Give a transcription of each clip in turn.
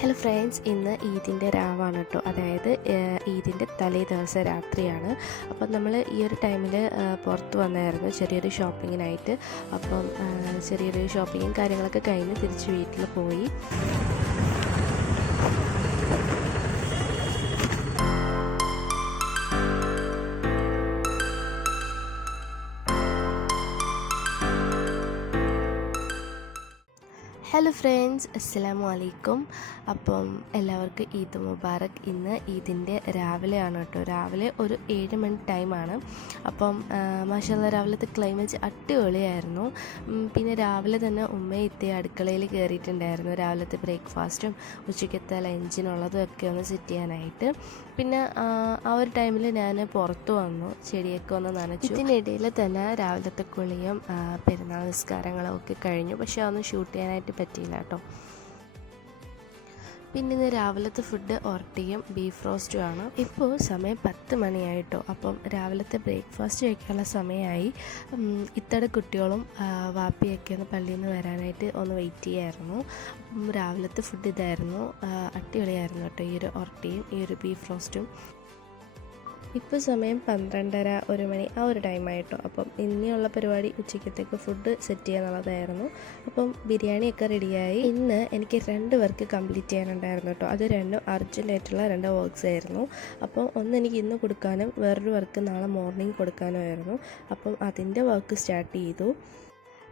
Hello friends, ഇന്ന് ഈദിൻ്റെ രാവാണ് കേട്ടോ. അതായത് ഈദിൻ്റെ തലേ ദിവസം രാത്രിയാണ്. അപ്പം നമ്മൾ ഈ ഒരു ടൈമിൽ പുറത്ത് വന്നായിരുന്നു ചെറിയൊരു ഷോപ്പിങ്ങിനായിട്ട്. അപ്പം ചെറിയൊരു ഷോപ്പിങ്ങും കാര്യങ്ങളൊക്കെ കഴിഞ്ഞ് തിരിച്ച് വീട്ടിൽ പോയി. ഹലോ ഫ്രണ്ട്സ്, അസ്സലാമു അലൈക്കും. അപ്പം എല്ലാവർക്കും ഈദ് മുബാറക്. ഇന്ന് ഈദിൻ്റെ രാവിലെയാണ് കേട്ടോ. രാവിലെ ഒരു 7 മണി ടൈമാണ്. അപ്പം മാഷാഅല്ലാഹ് രാവിലത്തെ ക്ലൈമറ്റ് അടിപൊളിയായിരുന്നു. പിന്നെ രാവിലെ തന്നെ ഉമ്മ അടുക്കളയിൽ കയറിയിട്ടുണ്ടായിരുന്നു. രാവിലത്തെ ബ്രേക്ക്ഫാസ്റ്റും ഉച്ചയ്ക്കത്തെ ലഞ്ചിനുള്ളതും ഒക്കെ ഒന്ന് സെറ്റ് ചെയ്യാനായിട്ട്. പിന്നെ ആ ഒരു ടൈമിൽ ഞാൻ പുറത്ത് വന്നു, ചെടിയൊക്കെ ഒന്ന് നനച്ചു. ഇതിനിടയിൽ തന്നെ രാവിലത്തെ കുളിയും പെരുന്നാൾ നിസ്കാരങ്ങളും ഒക്കെ കഴിഞ്ഞു. പക്ഷേ അതൊന്നും ഷൂട്ട് ചെയ്യാനായിട്ട് പറ്റിയില്ല കേട്ടോ. പിന്നെ ഇന്ന് രാവിലത്തെ ഫുഡ് ഒറട്ടിയും ബീഫ് റോസ്റ്റും ആണ്. ഇപ്പോൾ സമയം 10 മണിയായിട്ടോ. അപ്പം രാവിലത്തെ ബ്രേക്ക്ഫാസ്റ്റ് കഴിക്കാനുള്ള സമയമായി. ഇത്തടെ കുട്ടികളും വാപ്പിയൊക്കെ ഒന്ന് പള്ളിയിൽ നിന്ന് വരാനായിട്ട് ഒന്ന് വെയിറ്റ് ചെയ്യായിരുന്നു. രാവിലത്തെ ഫുഡ് ഇതായിരുന്നു. അടിപൊളിയായിരുന്നു കേട്ടോ ഈ ഒരു ഒറട്ടിയും ഈ ഒരു ബീഫ് റോസ്റ്റും. ഇപ്പോൾ സമയം 12:30 1 മണി ആ ഒരു ടൈമായിട്ടോ. അപ്പം ഇനിയുള്ള പരിപാടി ഉച്ചയ്ക്കത്തേക്ക് ഫുഡ് സെറ്റ് ചെയ്യാനുള്ളതായിരുന്നു. അപ്പം ബിരിയാണിയൊക്കെ റെഡിയായി. ഇന്ന് എനിക്ക് 2 വർക്ക് കംപ്ലീറ്റ് ചെയ്യാനുണ്ടായിരുന്നു കേട്ടോ. അത് 2 അർജൻറ്റായിട്ടുള്ള 2 വർക്ക്സ് ആയിരുന്നു. അപ്പം ഒന്ന് എനിക്ക് ഇന്ന് കൊടുക്കാനും വേറൊരു വർക്ക് നാളെ മോർണിംഗ് കൊടുക്കാനുമായിരുന്നു. അപ്പം അതിൻ്റെ വർക്ക് സ്റ്റാർട്ട് ചെയ്തു.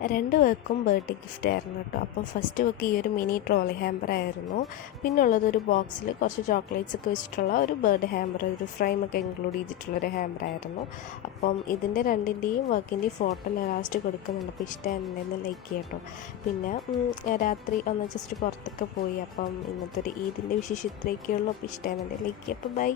2 പേർക്കും ബർത്ത്ഡേ ഗിഫ്റ്റ് ആയിരുന്നു കേട്ടോ. അപ്പം ഫസ്റ്റ് വർക്ക് ഈ ഒരു മിനി ട്രോളി ഹാമ്പർ ആയിരുന്നു. പിന്നെ ഉള്ളത് ഒരു ബോക്സിൽ കുറച്ച് ചോക്ലേറ്റ്സ് ഒക്കെ വെച്ചിട്ടുള്ള ഒരു ബർത്ത്ഡേ ഹാമ്പർ, ഒരു ഫ്രെയിമൊക്കെ ഇൻക്ലൂഡ് ചെയ്തിട്ടുള്ളൊരു ഹാമ്പർ ആയിരുന്നു. അപ്പം ഇതിൻ്റെ 2ൻ്റെയും വർക്കിൻ്റെയും ഫോട്ടോ ലാസ്റ്റ് കൊടുക്കുന്നുണ്ട്. അപ്പോൾ ഇഷ്ടമായിരുന്നെന്ന് ലൈക്ക് ചെയ്യാം കേട്ടോ. പിന്നെ രാത്രി ഒന്ന് ജസ്റ്റ് പുറത്തൊക്കെ പോയി. അപ്പം ഇന്നത്തെ ഒരു ഈദിൻ്റെ വിശേഷം ഇത്രയൊക്കെയുള്ളൂ. അപ്പോൾ ഇഷ്ടമായിരുന്നെങ്കിൽ ലൈക്ക് ചെയ്യാം. അപ്പോൾ ബൈ.